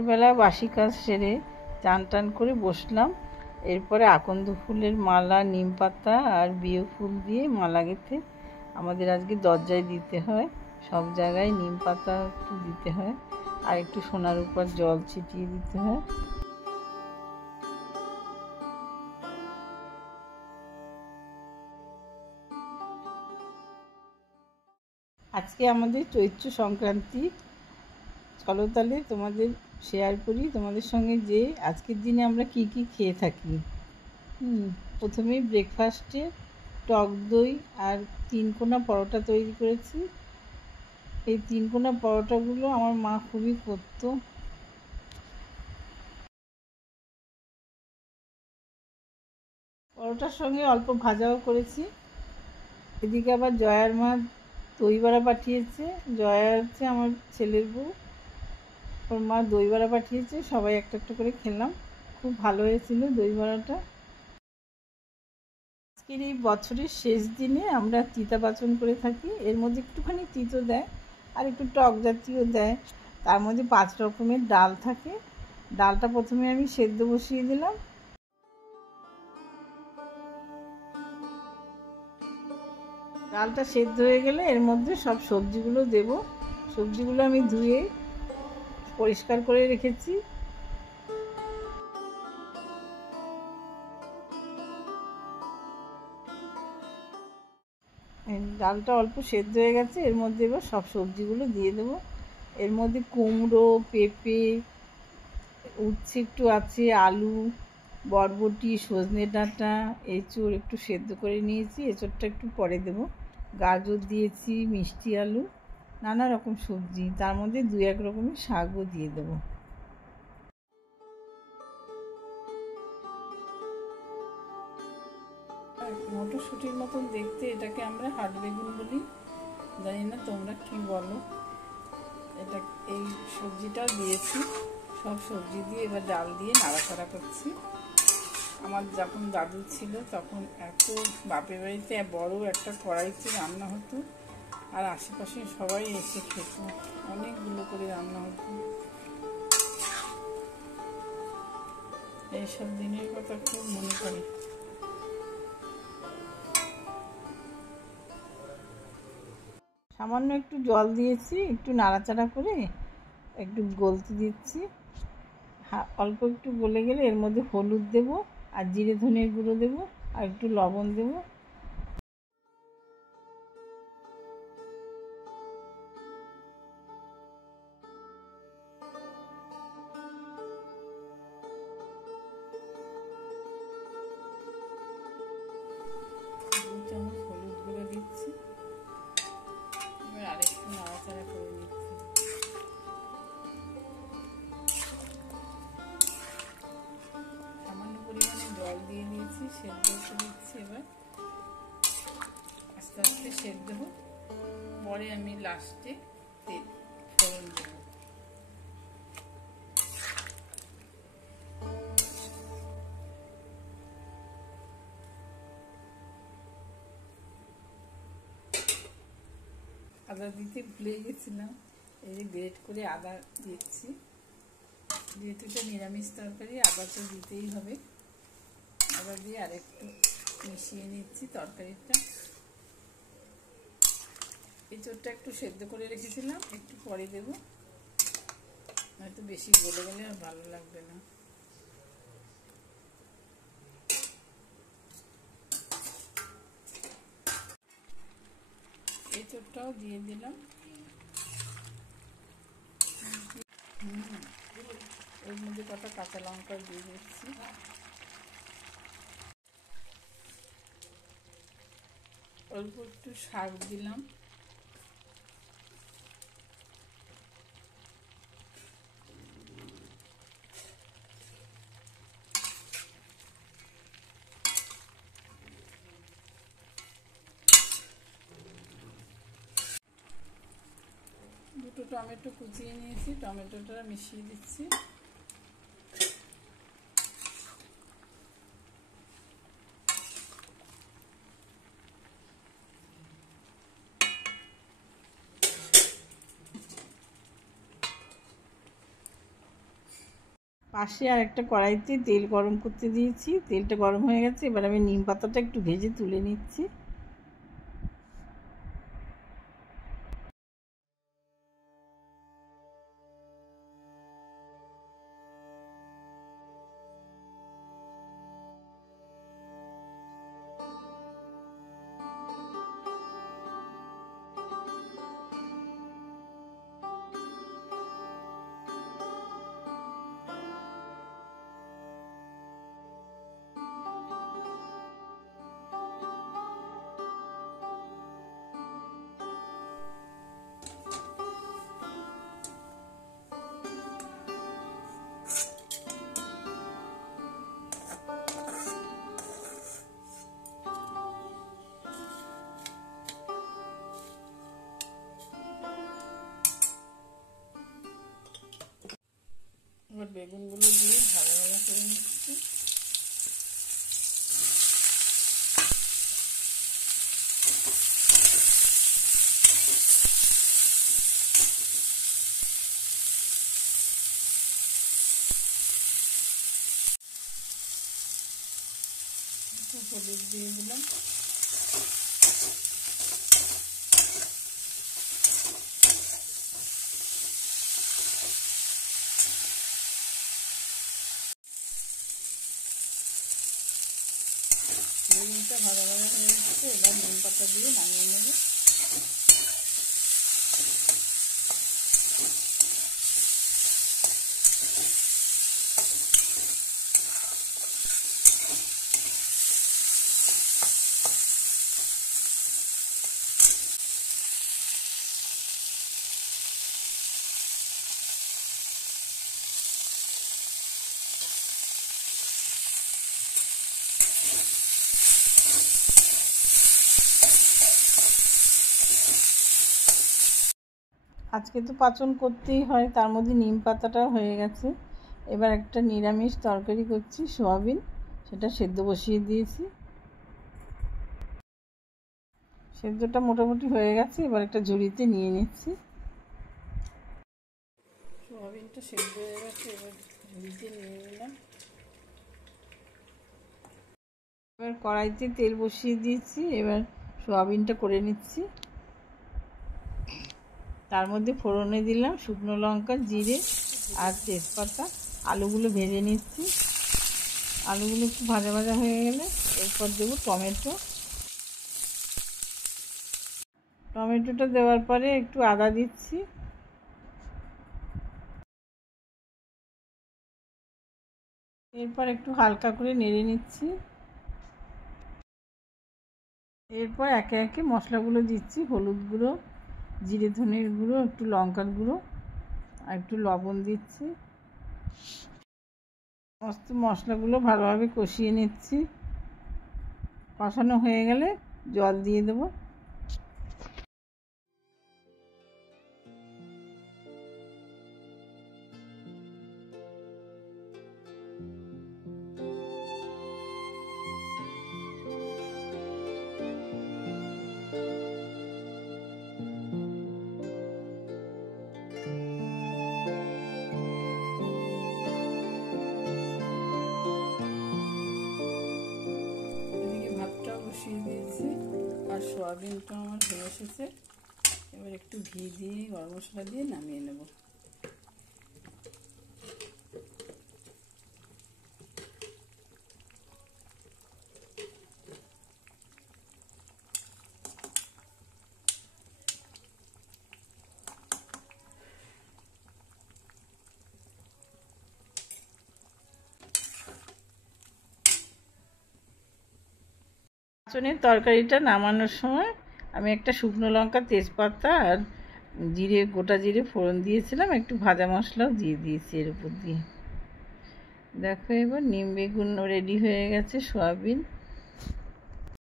ভোরবেলা বাসি কাজ সেরে চান টান করে বসলাম। এরপরে আকন্দ ফুলের মালা, নিম পাতা আর বিয়ে ফুল দিয়ে মালা গেঁথে আমাদের আজকে দরজায় দিতে হয়। সব জায়গায় নিম পাতা একটু দিতে হয় আর একটু সোনার উপর জল ছিটিয়ে দিতে হয়। আজকে আমাদের চৈত্র সংক্রান্তি। চলো তাহলে তোমাদের শেয়ার করি তোমাদের সঙ্গে যে আজকের দিনে আমরা কি কি খেয়ে থাকি। প্রথমেই ব্রেকফাস্টে টক দই আর 3 কোনা পরোটা তৈরি করেছি। এই 3 কোনা পরোটাগুলো আমার মা খুবই করতো। পরোটার সঙ্গে অল্প ভাজাও করেছি। এদিকে আবার জয়ার মা দই বড়া পাঠিয়েছে। জয়া হচ্ছে আমার ছেলের বউ, ওর মা দই বড়া পাঠিয়েছে। সবাই একটা একটা করে খেলাম, খুব ভালো হয়েছিল দই বড়াটা। আজকের এই বছরের শেষ দিনে আমরা তিতা পাচন করে থাকি। এর মধ্যে একটুখানি তিতো দেয় আর একটু টক জাতীয় দেয়। তার মধ্যে 5 রকমের ডাল থাকে। ডালটা প্রথমে আমি সেদ্ধ বসিয়ে দিলাম। ডালটা সেদ্ধ হয়ে গেলে এর মধ্যে সব সবজিগুলো দেব। সবজিগুলো আমি ধুয়ে পরিষ্কার করে রেখেছি। ডালটা অল্প সেদ্ধ হয়ে গেছে, এর মধ্যে এবার সব সবজিগুলো দিয়ে দেবো। এর মধ্যে কুমড়ো, পেঁপে, উচ্ছে একটু আছে, আলু, বরবটি, সজনে ডাঁটা, এঁচোড় একটু সেদ্ধ করে নিয়েছি। এঁচোড়টা একটু পরে দেবো। গাজর দিয়েছি, মিষ্টি আলু, নানা রকম সবজি, তার মধ্যে 2-1 রকমের শাকও দিয়ে দেবো। মটরশুঁটির মতন দেখতে, এটাকে আমরা হাট বেগুন বলি, জানি না তোমরা কি বলো। এটা এই সবজিটাও দিয়েছি। সব সবজি দিয়ে এবার ডাল দিয়ে নাড়াচাড়া করছি। আমার যখন দাদু ছিল তখন এত বাপের বাড়িতে বড় একটা কড়াইতে রান্না হতো, আর আশেপাশে সবাই এসে খেত। অনেকগুলো করে রান্না হতো। এইসব দিনের কথা খুব মনে পড়ে। সামান্য একটু জল দিয়েছি, একটু নাড়াচাড়া করে একটু গলতে দিচ্ছি। অল্প একটু গলে গেলে এর মধ্যে হলুদ দেবো আর জিরে ধনের গুঁড়ো দেবো আর একটু লবণ দেবো। হলুদ গুঁড়ো দিচ্ছি। এবার আরেকটু নাড়াচাড়া করে নিচ্ছি। সামান্য পরিমাণে জল দিয়ে দিয়েছি, সেদ্ধ করে দিচ্ছি। এবার আস্তে আস্তে সেদ্ধ হোক, পরে আমি লাস্টে তেল ফোড়ন দেবো। আদা দিতে ভুলে গেছিলাম, এই যে গ্রেট করে আদা দিচ্ছি। যেহেতু এটা নিরামিষ তরকারি, আদা তো দিতেই হবে। আদা দিয়ে আরেকটু মিশিয়ে নিচ্ছি তরকারিটা। এঁচোড়টা একটু সেদ্ধ করে রেখেছিলাম, একটু পরে দেবো, হয়তো বেশি গলে গেলে আর ভালো লাগবে না। এঁচোড়টাও দিয়ে দিলাম। এর মধ্যে কটা কাঁচা লঙ্কা দিয়ে দিচ্ছি। অল্প একটু শাক দিলাম। দুটো টমেটো কুচিয়ে নিয়েছি, টমেটোটা মিশিয়ে দিচ্ছি। পাশে আর একটা কড়াইতে তেল গরম করতে দিয়েছি, তেলটা গরম হয়ে গেছে। এবার আমি নিম পাতাটা একটু ভেজে তুলে নিচ্ছি। এবার বেগুনগুলো দিয়ে ভাজা ভাজা করে নিচ্ছি। হলুদ দিয়ে দিলাম। বেগুনটা ভাজা ভাজা হয়ে গেছে, এবার নিম পাতা দিয়ে নামিয়ে নেব। আজকে তো পাচন করতেই হয়, তার মধ্যে নিম পাতাটাও হয়ে গেছে। এবার একটা নিরামিষ তরকারি করছি, সোয়াবিন, সেটা সেদ্ধ বসিয়ে দিয়েছি। সেদ্ধটা মোটামুটি হয়ে গেছে, এবার একটা ঝুড়িতে নিয়ে নিচ্ছি। সোয়াবিনটা সেদ্ধ হয়ে গেছে, এবার ঝুড়িতে নিয়ে নিলাম। এবার কড়াইতে তেল বসিয়ে দিয়েছি, এবার সোয়াবিনটা করে নিচ্ছি। তার মধ্যে ফোড়নে দিলাম শুকনো লঙ্কা, জিরে আর তেজপাতা। আলুগুলো ভেজে নিচ্ছি। আলুগুলো একটু ভাজা ভাজা হয়ে গেলে এরপর দেবো টমেটো। টমেটোটা দেওয়ার পরে একটু আদা দিচ্ছি। এরপর একটু হালকা করে নেড়ে নিচ্ছি। এরপর একে একে মশলাগুলো দিচ্ছি। হলুদ গুঁড়ো, জিরে ধনের গুঁড়ো, একটু লঙ্কার গুঁড়ো আর একটু লবণ দিচ্ছি। সমস্ত মশলাগুলো ভালোভাবে কষিয়ে নিচ্ছি। কষানো হয়ে গেলে জল দিয়ে দেবো। বসিয়ে দিয়েছি আর সোয়াবিনটা আমার হয়ে এসেছে। এবার একটু ঘি দিয়ে গরম মশলা দিয়ে নামিয়ে নেব। পাঁচনের তরকারিটা নামানোর সময় আমি একটা শুকনো লঙ্কা, তেজপাতা আর জিরে, গোটা জিরে ফোড়ন দিয়েছিলাম। একটু ভাজা মশলাও দিয়ে দিয়েছি এর উপর দিয়ে। দেখো এবার নিম বেগুন রেডি হয়ে গেছে, সোয়াবিন।